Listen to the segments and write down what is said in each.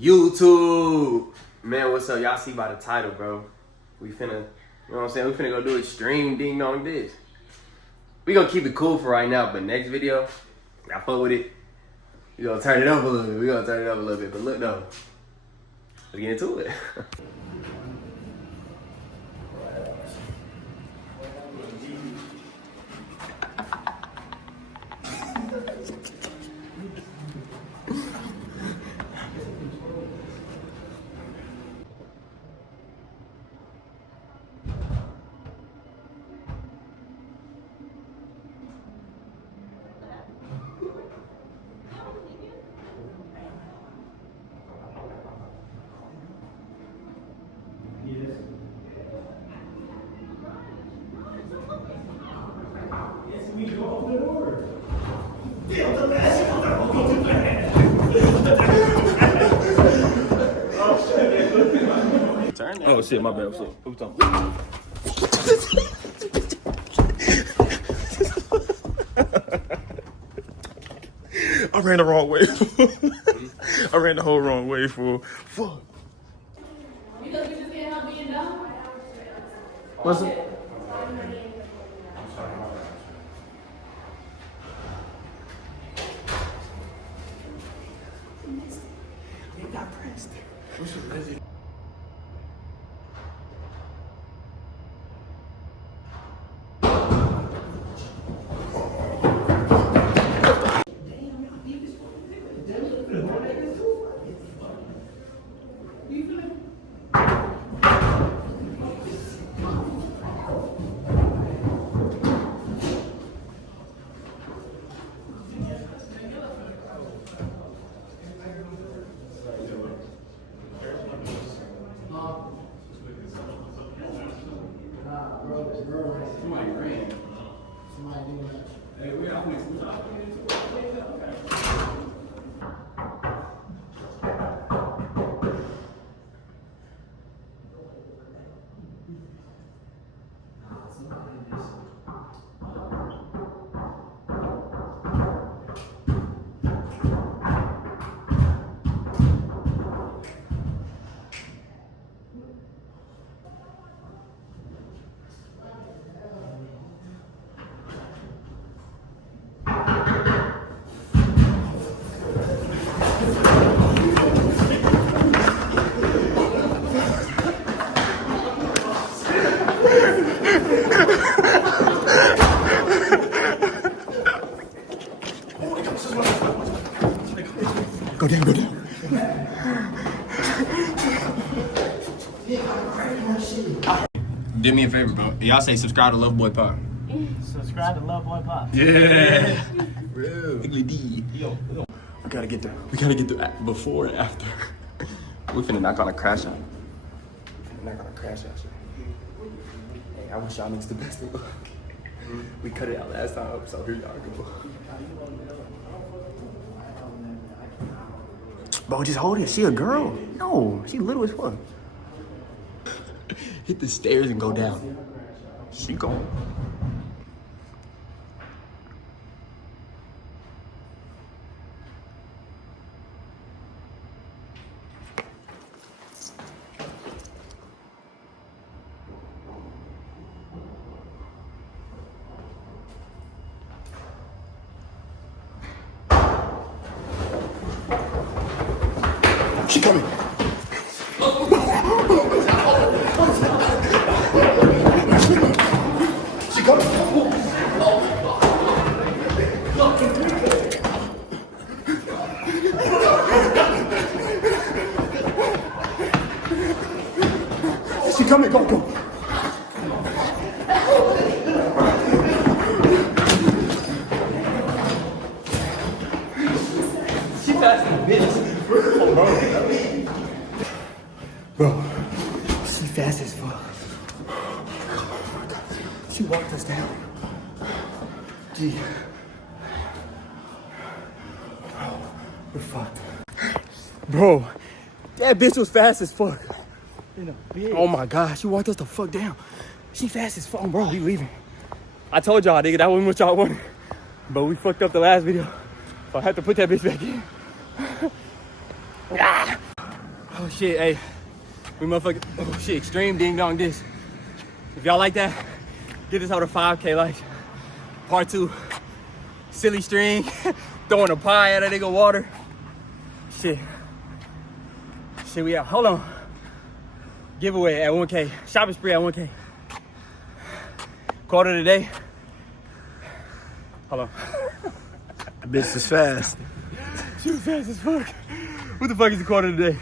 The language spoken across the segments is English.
YouTube. Man, what's up? Y'all see by the title, bro. We finna, you know what I'm saying? We finna go do extreme ding dong this. We gonna keep it cool for right now, but next video, y'all fuck with it. We gonna turn it up a little bit. But look though, let's get into it. Oh shit, my bad. What's up? Who's talking? I ran the wrong way. I ran the whole wrong way, fool. Fuck. Because we just can't help being dumb? What's it? It got pressed. Go down, go down. Do me a favor, bro. Y'all say subscribe to Loafboypop. Subscribe to Loafboypop. Yeah. Real. Ugly D. Yo. We gotta get the before and after. We finna knock on a crash out. Hey, I wish y'all niggas the best of luck. We cut it out last time, so here y'all go. Bro, just hold it. She a girl? No, she little as fuck. Hit the stairs and go down. She gone. She coming. She coming. She coming. Go. She fast as a bitch. Bro, she fast as fuck. Oh my God. She walked us down. Gee. Bro, we're fucked. Bro, that bitch was fast as fuck. Oh my God, she walked us the fuck down. She fast as fuck, bro. We leaving. I told y'all, nigga, that wasn't what y'all wanted. But we fucked up the last video. So I had to put that bitch back in. Ah. Oh shit, hey. We motherfucking, oh shit, extreme ding dong this. If y'all like that, get this out of 5K likes. Part 2, silly string, throwing a pie at a nigga water. Shit, we out, hold on. Giveaway at 1K, shopping spree at 1K. Quarter today. Hold on. That bitch is fast. She was fast as fuck. What the fuck is the quarter today?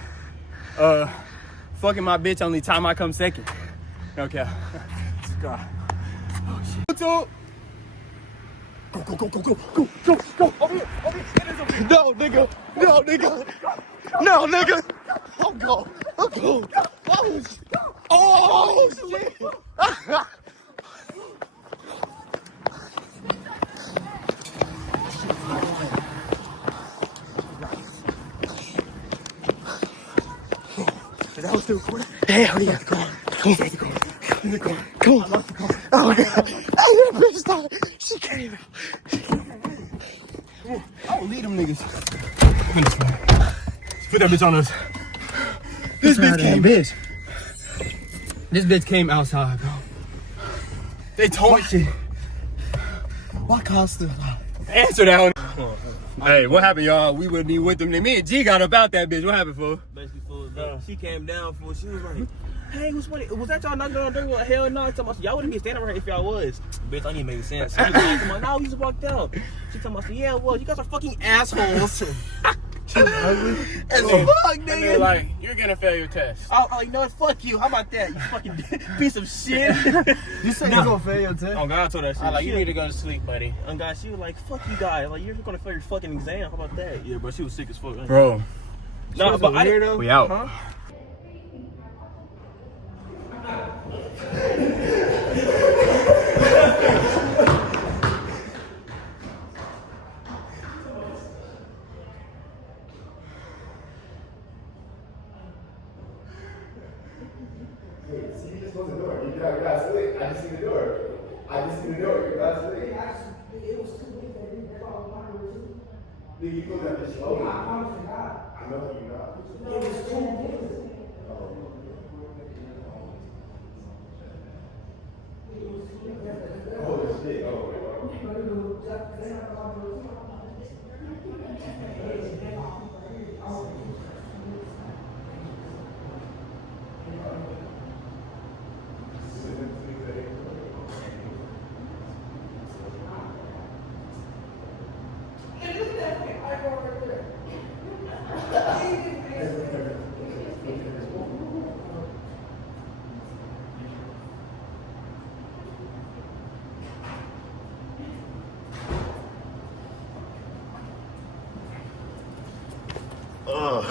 Fucking my bitch only time I come second. Okay. Let's go. Oh shit. Go. Over here. No, nigga. No, nigga. No, nigga. I'm going. Oh, shit. That was still quarter. Hell yeah. Come on. Oh, God. Hey, that bitch died. She came out. I will lead them niggas. Put that bitch on us. This bitch came outside, bro. They told me. Why Costa? Answer that one. Hey, what happened, y'all? We wouldn't be with them. Me and G got up out that bitch. What happened, fool? Basically, fool, she came down, fool. She was like, hey, what's funny? Was that y'all knocking on the door? Like, hell no. Y'all wouldn't be standing right if y'all was. Bitch, I need to make sense. She was like, no, we just walked out. She told me, yeah, well, you guys are fucking assholes. She was ugly. As fuck, And nigga. they're like, you're gonna fail your test. Oh, you know what? Fuck you. How about that? You fucking piece of shit. You said you gonna fail your test? Oh, God, I told her that shit. I like, She you was- need to go to sleep, buddy. Oh, God, she was like, fuck you guys. Like, you're gonna fail your fucking exam. How about that? Yeah, bro, she was sick as fuck. Bro, No, but I didn't. we out. Huh? See, you just closed the door. You got sleep. I just see the door. You got sleep. It was too late. Nigga, you closed that bitch slowly. I promise you not. I know you not. It was too late. Oh, shit. Oh, Ugh.